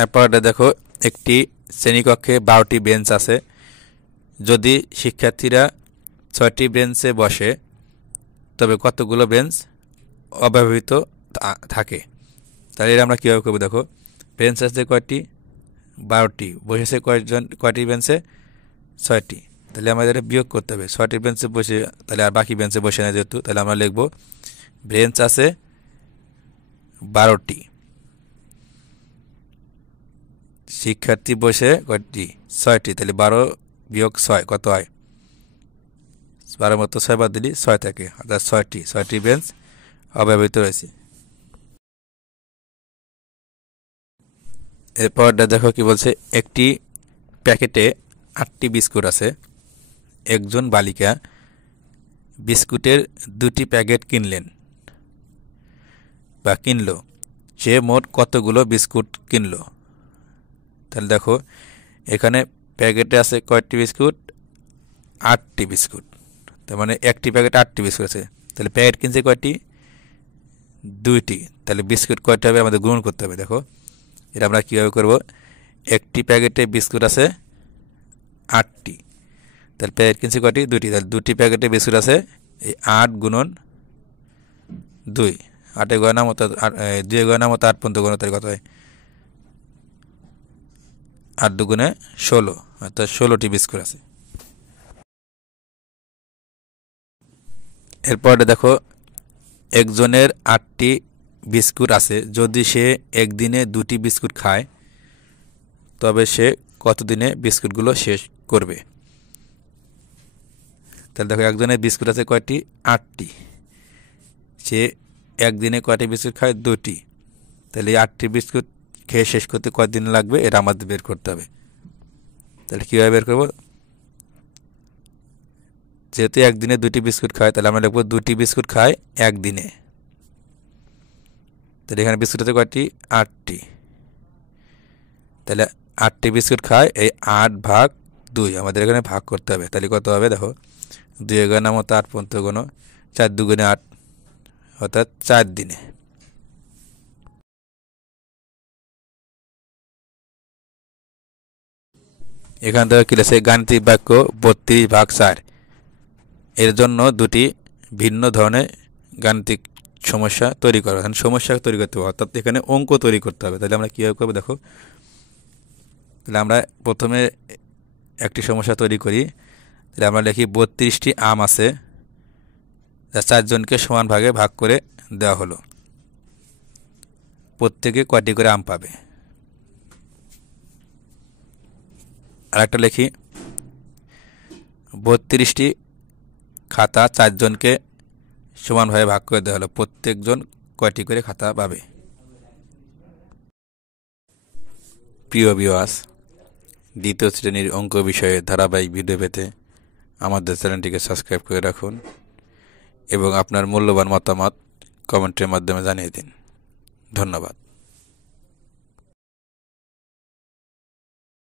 এরপরে দেখো একটি শ্রেণীকক্ষে 12টি বেঞ্চ আছে। যদি শিক্ষার্থীরা 6টি বেঞ্চে বসে তবে কতগুলো বেঞ্চ অব্যবহৃত থাকে। তাহলে এটা আমরা কীভাবে করবো? দেখো, বেঞ্চ আছে কয়টি? 12টি। বসেছে কয়টি বেঞ্চে? 6টি। তাহলে আমাদের বিয়োগ করতে হবে। 6টি বেঞ্চে বসে, তাহলে আর বাকি বেঞ্চে বসে না যেহেতু, তাহলে আমরা লিখব বেঞ্চ আছে 12টি, শিক্ষার্থী বসে কয়টি? 6টি। তাহলে 12 বিয়োগ 6 কত হয়? 12 মতো 6 বাদ দিলি 6 থাকে, অর্থাৎ 6টি বেঞ্চ অব্যবহৃত রয়েছে। এরপরটা দেখো কি বলছে, একটি প্যাকেটে 8টি বিস্কুট আছে। একজন বালিকা বিস্কুটের 2টি প্যাকেট কিনলো। সে মোট কতগুলো বিস্কুট কিনলো? তাহলে দেখো, এখানে প্যাকেটে আছে কয়টি বিস্কুট? 8টি বিস্কুট। তার মানে একটি প্যাকেট 8টি বিস্কুট আছে। তাহলে প্যাকেট কিনছে কয়টি? 2টি। তাহলে বিস্কুট কয়টা হবে? আমাদের গুণ করতে হবে। দেখো, এটা আমরা কীভাবে করব? একটি প্যাকেটে বিস্কুট আছে 8টি, তাহলে প্যাকেট কিনছে কয়টি? 2টি। তাহলে 2টি প্যাকেটে বিস্কুট আছে, এই 8 গুণন 2, 8 গণনা মতো 2 গণনা মতো 8 পর্যন্ত গণতার কত হয়? 8 দুগুণে 16, অর্থাৎ 16টি বিস্কুট আছে। এরপরে দেখো, একজনের 8টি বিস্কুট আছে। যদি সে একদিনে 2টি বিস্কুট খায় তবে সে কতদিনে বিস্কুটগুলো শেষ করবে? তাহলে দেখো, একজনের বিস্কুট আছে কয়টি? 8টি। সে একদিনে কয়টি বিস্কুট খায়? 2টি। তাহলে এই 8টি বিস্কুট খেয়ে শেষ করতে কয়দিন লাগবে? এটা আমাদের বের করতে হবে। তাহলে কীভাবে বের করব? যেহেতু একদিনে 2টি বিস্কুট খায়, তাহলে আমরা লিখব 2টি বিস্কুট খায় একদিনে। তাহলে এখানে বিস্কুট আছে কয়টি? 8টি। তাহলে 8টি বিস্কুট খায়, এই 8 ভাগ 2 আমাদের এখানে ভাগ করতে হবে। তাহলে কত হবে? দেখো, 2 গণনা মতো 8 পর্যন্ত গণ, 4 দুগুণে 8, অর্থাৎ 4 দিনে। এখান থেকে কি আছে? গাণিতিক বাক্য 32 ভাগ 4। এর জন্য 2টি ভিন্ন ধরনের গাণিতিক সমস্যা তৈরি করা। সমস্যা তৈরি করতে হবে, অর্থাৎ এখানে অঙ্ক তৈরি করতে হবে। তাহলে আমরা কীভাবে করবো? দেখো, তাহলে আমরা প্রথমে একটি সমস্যা তৈরি করি। তাহলে আমরা লিখি 32টি আম আছে, যা 4 জনকে সমান ভাগে ভাগ করে দেওয়া হলো। প্রত্যেকে কয়টি করে আম পাবে? আর একটা লিখি, 32টি খাতা 4 জনকে সমানভাবে ভাগ করে দেওয়া হলো। প্রত্যেকজন কয়টি করে খাতা পাবে? প্রিয় ভিউয়ার্স, দ্বিতীয় শ্রেণীর অঙ্ক বিষয়ে ধারাবাহিক ভিডিও পেতে আমাদের চ্যানেলটিকে সাবস্ক্রাইব করে রাখুন এবং আপনার মূল্যবান মতামত কমেন্টের মাধ্যমে জানিয়ে দিন। ধন্যবাদ।